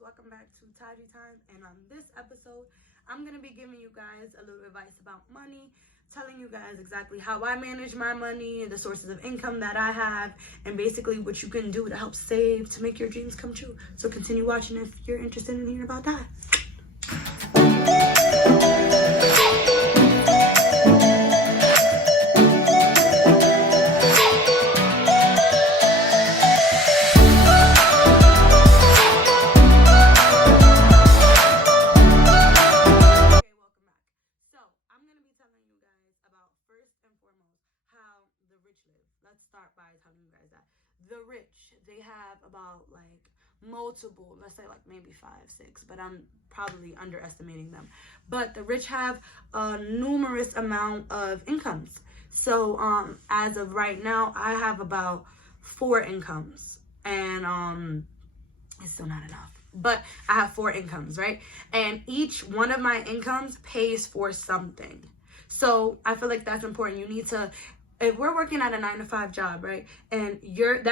welcome back to Taji Time, and on this episode I'm going to be giving you guys a little advice about money, telling you guys exactly how I manage my money, the sources of income that I have, and basically what you can do to help save to make your dreams come true. So continue watching if you're interested in hearing about that. Let's start by telling you guys that the rich, they have about like multiple, let's say like maybe 5, 6, but I'm probably underestimating them. But the rich have a numerous amount of incomes. So as of right now, I have about 4 incomes, and it's still not enough. But I have 4 incomes, right? And each one of my incomes pays for something. So I feel like that's important. You need to, if we're working at a 9-to-5 job, right, and you're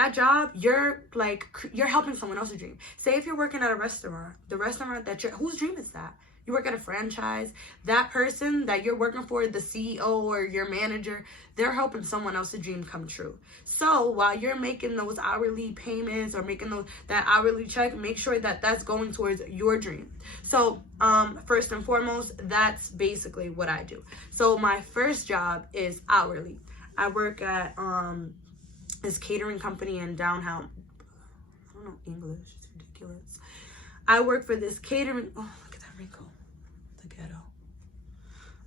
helping someone else's dream. Say if you're working at a restaurant, the restaurant that whose dream is that? You work at a franchise, that person that you're working for, the CEO or your manager, they're helping someone else's dream come true. So while you're making those hourly payments or making that hourly check, make sure that that's going towards your dream. So first and foremost, that's basically what I do. So my first job is hourly. I work at this catering company in downtown. I don't know English. It's ridiculous. I work for this catering. Oh, look at that wrinkle. The ghetto.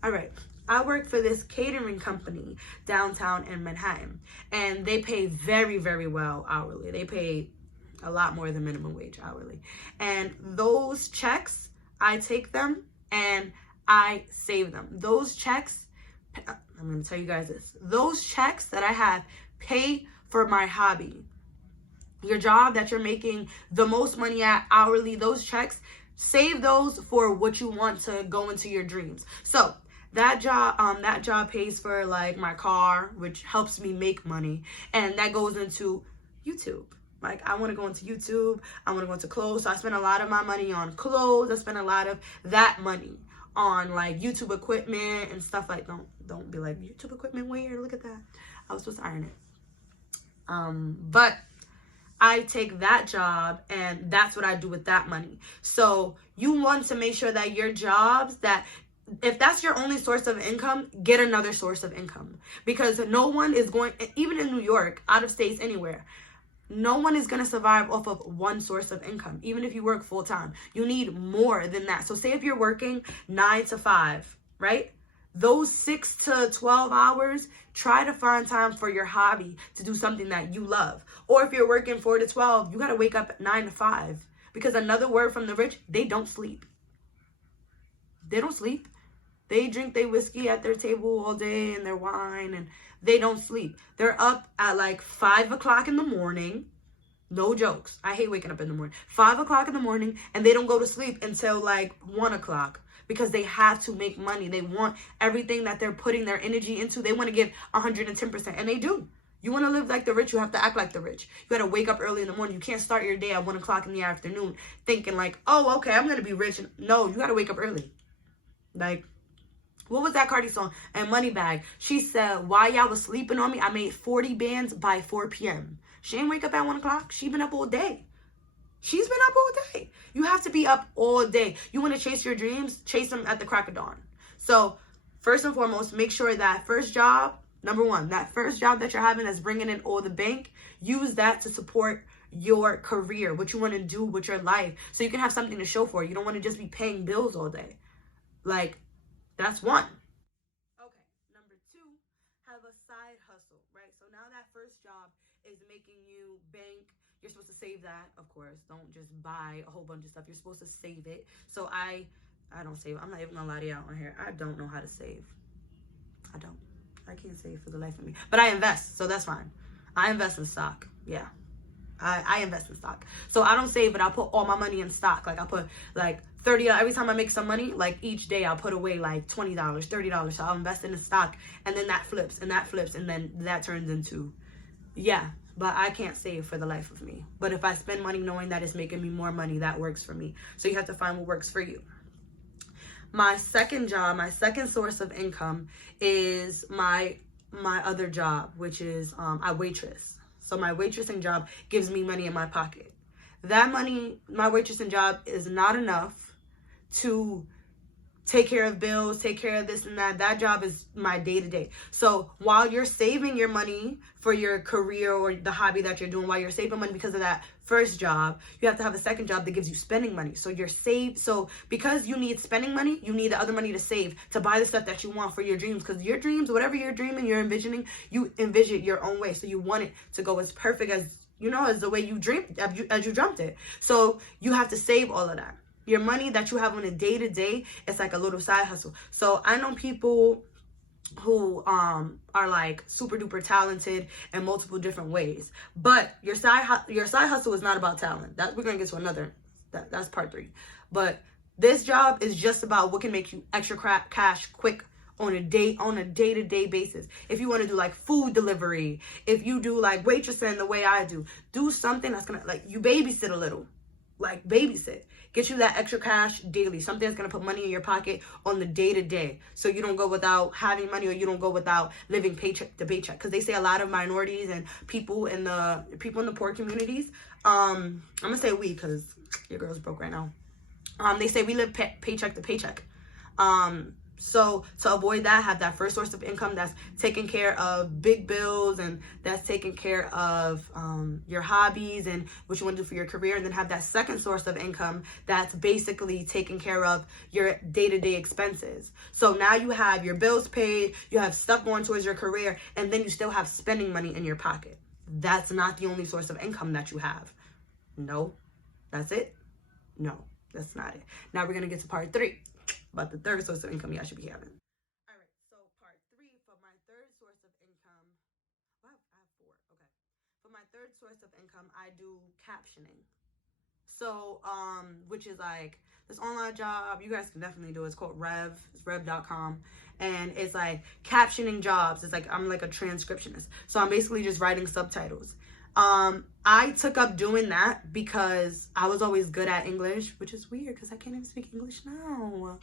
All right. I work for this catering company downtown in Manhattan, and they pay very, very well hourly. They pay a lot more than minimum wage hourly. And those checks, I take them and I save them. Those checks, I'm going to tell you guys this. Those checks that I have pay for my hobby. Your job that you're making the most money at hourly, those checks, save those for what you want to go into your dreams. So that job pays for like my car, which helps me make money. And that goes into YouTube. Like I want to go into YouTube. I want to go into clothes. So I spend a lot of my money on clothes. I spend a lot of that money on like YouTube equipment and stuff. Like don't be like, YouTube equipment weird, look at that. I was supposed to iron it. But I take that job and that's what I do with that money. So you want to make sure that your jobs, that if that's your only source of income, get another source of income, because no one is going, even in New York, out of states, anywhere, no one is going to survive off of one source of income. Even if you work full time, you need more than that. So say if you're working 9 to 5, right? Those 6 to 12 hours, try to find time for your hobby, to do something that you love. Or if you're working 4 to 12, you got to wake up at 9 to 5, because another word from the rich, they don't sleep. They don't sleep. They drink their whiskey at their table all day and their wine, and they don't sleep. They're up at like 5 o'clock in the morning. No jokes. I hate waking up in the morning. 5 o'clock in the morning, and they don't go to sleep until like 1 o'clock, because they have to make money. They want everything that they're putting their energy into. They want to give 110%, and they do. You want to live like the rich, you have to act like the rich. You got to wake up early in the morning. You can't start your day at 1 o'clock in the afternoon thinking like, oh, okay, I'm going to be rich. No, you got to wake up early. Like, what was that Cardi song? And Moneybag. She said, while y'all was sleeping on me, I made 40 bands by 4 p.m. She ain't wake up at 1 o'clock. She been up all day. She's been up all day. You have to be up all day. You want to chase your dreams? Chase them at the crack of dawn. So first and foremost, make sure that first job, number one, that first job that you're having that's bringing in all the bank, use that to support your career, what you want to do with your life, so you can have something to show for it. You don't want to just be paying bills all day. Like, that's one. Okay, number 2, have a side hustle, right? So now that first job is making you bank. You're supposed to save that, of course. Don't just buy a whole bunch of stuff. You're supposed to save it. So I don't save. I'm not even gonna lie to y'all on here. I don't know how to save. I don't. I can't save for the life of me. But I invest, so that's fine. I invest in stock. Yeah. I invest in stock. So I don't save, but I'll put all my money in stock. Like I put like $30 every time I make some money. Like each day I'll put away like $20, $30. So I'll invest in the stock, and then that flips and that flips, and then that turns into, yeah. but I can't save for the life of me. But if I spend money knowing that it's making me more money, that works for me. So you have to find what works for you. My second job, my second source of income is my other job, which is I waitress. So my waitressing job gives me money in my pocket. That money, my waitressing job is not enough to take care of bills, take care of this and that. That job is my day-to-day. So while you're saving your money for your career or the hobby that you're doing, while you're saving money because of that first job, you have to have a second job that gives you spending money. So you're saved. So because you need spending money, you need the other money to save to buy the stuff that you want for your dreams. Because your dreams, whatever you're dreaming, you're envisioning, you envision your own way. So you want it to go as perfect as, as the way you dreamed, as you dreamt it. So you have to save all of that. Your money that you have on a day-to-day, it's like a little side hustle. So I know people who are like super duper talented in multiple different ways, but your side hustle is not about talent. That we're gonna get to another. That's part 3. But this job is just about what can make you extra cash quick on a day-to-day basis. If you want to do like food delivery, if you do like waitressing the way I do something that's gonna, like, you babysit a little. Like babysit, get you that extra cash daily, something that's gonna put money in your pocket on the day-to-day, so you don't go without having money, or you don't go without living paycheck to paycheck. Because they say a lot of minorities and people in the poor communities, I'm gonna say we, because your girl's broke right now, they say we live paycheck to paycheck. So to avoid that, have that first source of income that's taking care of big bills, and that's taking care of your hobbies and what you want to do for your career, and then have that second source of income that's basically taking care of your day-to-day expenses. So now you have your bills paid, you have stuff going towards your career, and then you still have spending money in your pocket. That's not the only source of income that you have. No, that's it. No, that's not it. Now we're going to get to part 3. About the third source of income y'all should be having. All right, so part 3 for my third source of income. Well, I have 4. Okay. For my third source of income, I do captioning. So, which is like this online job. You guys can definitely do it. It's called Rev. It's rev.com. And it's like captioning jobs. It's like I'm like a transcriptionist. So I'm basically just writing subtitles. I took up doing that because I was always good at English, which is weird because I can't even speak English now.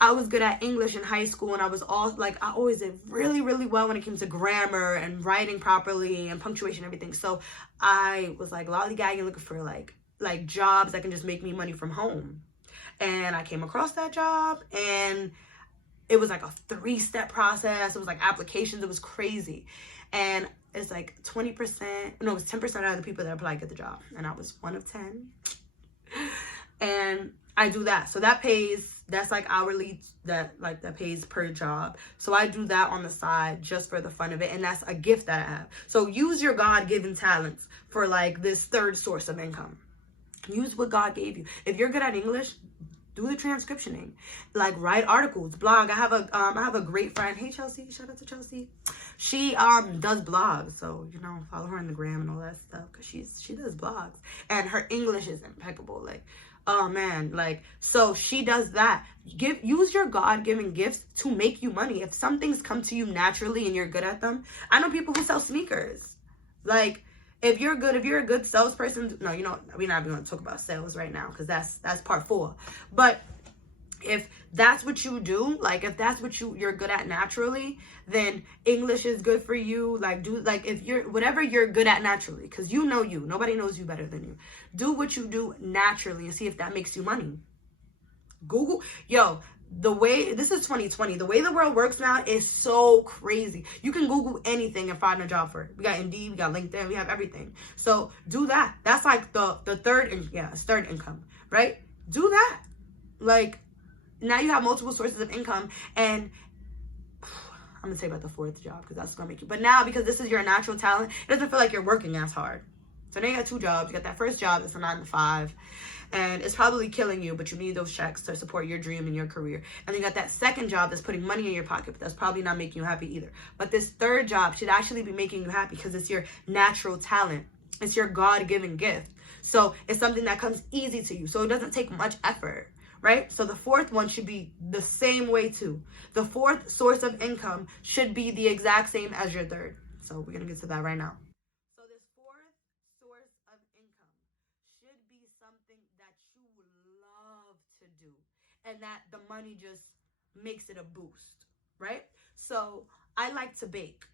I was good at English in high school, and I always did really, really well when it came to grammar and writing properly and punctuation and everything. So I was like lollygagging, looking for like jobs that can just make me money from home. And I came across that job, and it was like a 3-step process. It was like applications. It was crazy. And it's like 20%, no, it was 10% of the people that applied get the job. And I was one of 10. And I do that. So that's like hourly, that pays per job. So I do that on the side just for the fun of it. And that's a gift that I have. So use your God-given talents for like this third source of income. Use what God gave you. If you're good at English, do the transcriptioning, like write articles, blog. I have a great friend. Hey Chelsea, shout out to Chelsea. She does blogs, so follow her on the gram and all that stuff, because she does blogs, and her English is impeccable. Like, oh man, like, so she does that. Use your God-given gifts to make you money. If some things come to you naturally and you're good at them, I know people who sell sneakers. Like, if you're a good salesperson, no, we're not going to talk about sales right now, because that's part 4. But if that's what you do, like if that's what you're good at naturally, then English is good for you. If you're whatever you're good at naturally, because nobody knows you better than you. Do what you do naturally and see if that makes you money. Google, this is 2020. The way the world works now is so crazy. You can Google anything and find a job for it. We got Indeed, we got LinkedIn, we have everything. So do that. That's like the third income, right? Do that. Like, now you have multiple sources of income, and I'm gonna say about the 4th job because that's gonna make you. But now, because this is your natural talent, it doesn't feel like you're working as hard. So now you got 2 jobs. You got that first job that's a 9 to 5. And it's probably killing you, but you need those checks to support your dream and your career. And then you got that second job that's putting money in your pocket, but that's probably not making you happy either. But this third job should actually be making you happy because it's your natural talent. It's your God-given gift. So it's something that comes easy to you. So it doesn't take much effort, right? So the 4th one should be the same way too. The 4th source of income should be the exact same as your 3rd. So we're going to get to that right now. So this and that the money just makes it a boost, right? So I like to bake.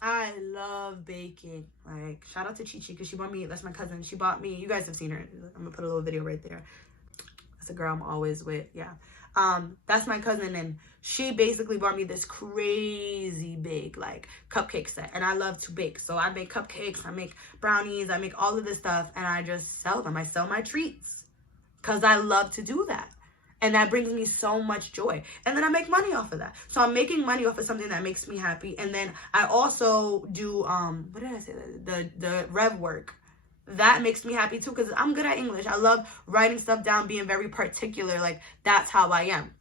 I love baking. Like, shout out to Chi Chi because she bought me, that's my cousin. She bought me, you guys have seen her. I'm gonna put a little video right there. That's a girl I'm always with. Yeah. That's my cousin, and she basically bought me this crazy big like cupcake set, and I love to bake. So I make cupcakes, I make brownies, I make all of this stuff, and I just sell them. I sell my treats because I love to do that. And that brings me so much joy. And then I make money off of that. So I'm making money off of something that makes me happy. And then I also do, what did I say? The rev work. That makes me happy too, because I'm good at English. I love writing stuff down, being very particular. Like, that's how I am.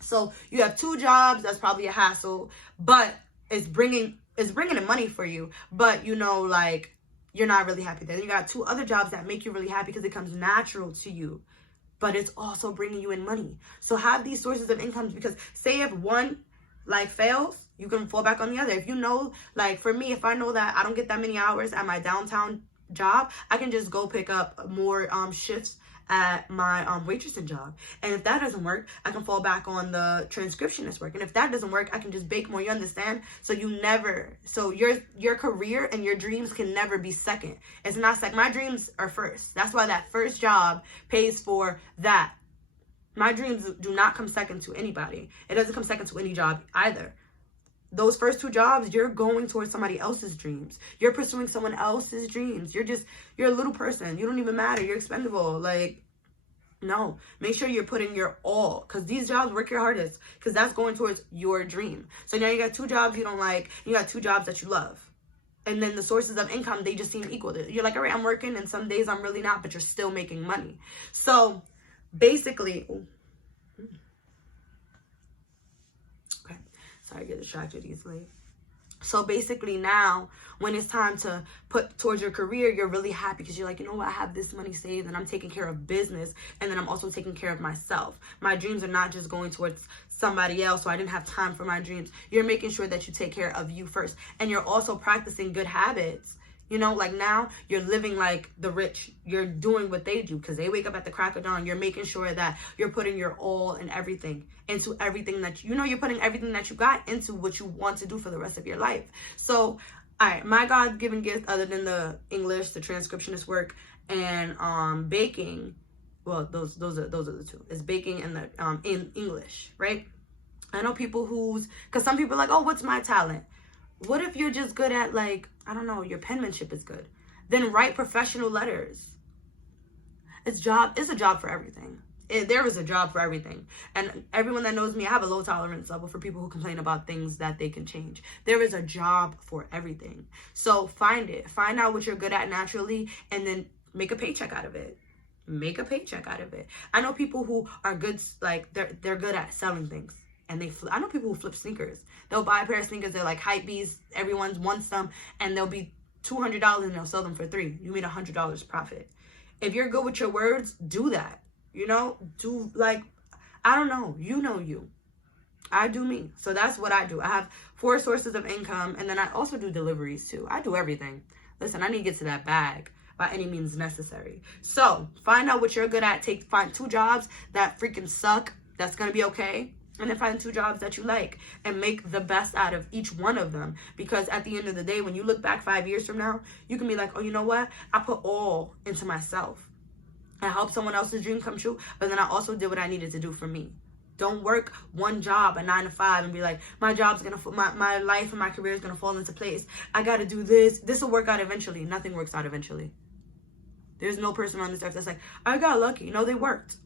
So you have 2 jobs. That's probably a hassle, but it's bringing in money for you. But, you know, like, you're not really happy there. Then you got 2 other jobs that make you really happy because it comes natural to you, but it's also bringing you in money. So have these sources of income, because say if one like fails, you can fall back on the other. If you know, like for me, if I know that I don't get that many hours at my downtown job, I can just go pick up more shifts at my waitressing job. And if that doesn't work, I can fall back on the transcriptionist work. And if that doesn't work, I can just bake more. You understand? So your career and your dreams can never be second. It's not second. My dreams are first. That's why that first job pays for that. My dreams do not come second to anybody. It doesn't come second to any job either. Those first 2 jobs, you're going towards somebody else's dreams. You're pursuing someone else's dreams. You're a little person. You don't even matter. You're expendable. Like, no. Make sure you're putting your all, because these jobs, work your hardest, because that's going towards your dream. So now you got 2 jobs you don't like. You got 2 jobs that you love. And then the sources of income, they just seem equal. You're like, all right, I'm working, and some days I'm really not, but you're still making money. So basically, okay, sorry, I get distracted easily. So basically now, when it's time to put towards your career, you're really happy because you're like, you know what, I have this money saved and I'm taking care of business, and then I'm also taking care of myself. My dreams are not just going towards somebody else, so I didn't have time for my dreams. You're making sure that you take care of you first, and you're also practicing good habits. You know, like now you're living like the rich. You're doing what they do because they wake up at the crack of dawn. You're making sure that you're putting your all and everything into everything that you know. You're putting everything that you got into what you want to do for the rest of your life. So, all right, my God-given gift, other than the English, the transcriptionist work, and baking. Well, those are the 2. It's baking and the in English, right? I know people because some people are like, oh, what's my talent? What if you're just good at, like, I don't know, your penmanship is good? Then write professional letters. It's a job for everything. There is a job for everything. And everyone that knows me, I have a low tolerance level for people who complain about things that they can change. There is a job for everything. So find it. Find out what you're good at naturally, and then make a paycheck out of it. Make a paycheck out of it. I know people who are good, like, they're good at selling things. And I know people who flip sneakers. They'll buy a pair of sneakers. They're like hype bees. Everyone wants them. And they'll be $200 and they'll sell them for $3. You made $100 profit. If you're good with your words, do that. You know, do like, I don't know. You know you. I do me. So that's what I do. I have 4 sources of income. And then I also do deliveries too. I do everything. Listen, I need to get to that bag by any means necessary. So find out what you're good at. Find 2 jobs that freaking suck. That's going to be okay. And then find 2 jobs that you like and make the best out of each one of them. Because at the end of the day, when you look back 5 years from now, you can be like, oh, you know what? I put all into myself. I helped someone else's dream come true, but then I also did what I needed to do for me. Don't work one job, a 9 to 5, and be like, my job's gonna, my life and my career is gonna fall into place. I gotta do this. This will work out eventually. Nothing works out eventually. There's no person on this earth that's like, I got lucky. No, they worked.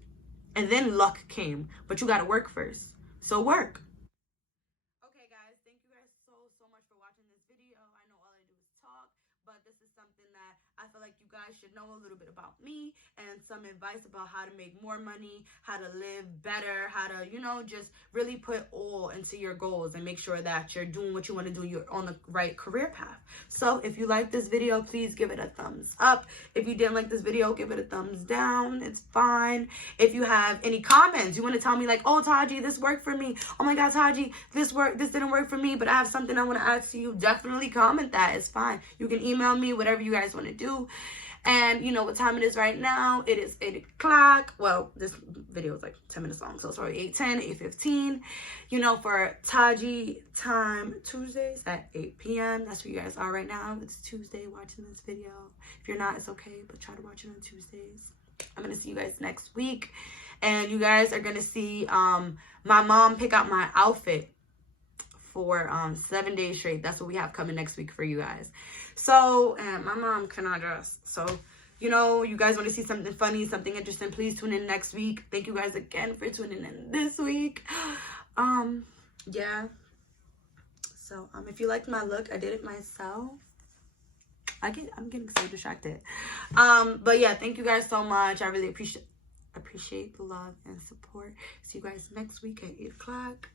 And then luck came, but you gotta work first. So work. Okay, guys, thank you guys so much for watching this video. I know all I do is talk, but this is something that I feel like you guys should know a little bit about me, and some advice about how to make more money, how to live better, how to, you know, just really put all into your goals and make sure that you're doing what you want to do. You're on the right career path. So if you like this video, please give it a thumbs up. If you didn't like this video, give it a thumbs down. It's fine. If you have any comments, you want to tell me like, oh, Taji, this worked for me. Oh my God, Taji, this didn't work for me, but I have something I want to add to you. Definitely comment that. It's fine. You can email me, whatever you guys want to do. And you know what time it is right now. It is 8 o'clock. Well, this video is like 10 minutes long, so it's probably 8:10, 8:15. You know, for Taji Time Tuesdays at 8 p.m. That's where you guys are right now. It's Tuesday watching this video. If you're not, it's okay, but try to watch it on Tuesdays. I'm gonna see you guys next week, and you guys are gonna see my mom pick out my outfit for 7 days straight. That's what we have coming next week for you guys. So, and my mom cannot dress. So, you know, you guys want to see something funny, something interesting, please tune in next week. Thank you guys again for tuning in this week. Yeah. So, if you liked my look, I did it myself. I'm getting so distracted. But yeah, thank you guys so much. I really appreciate the love and support. See you guys next week at 8 o'clock.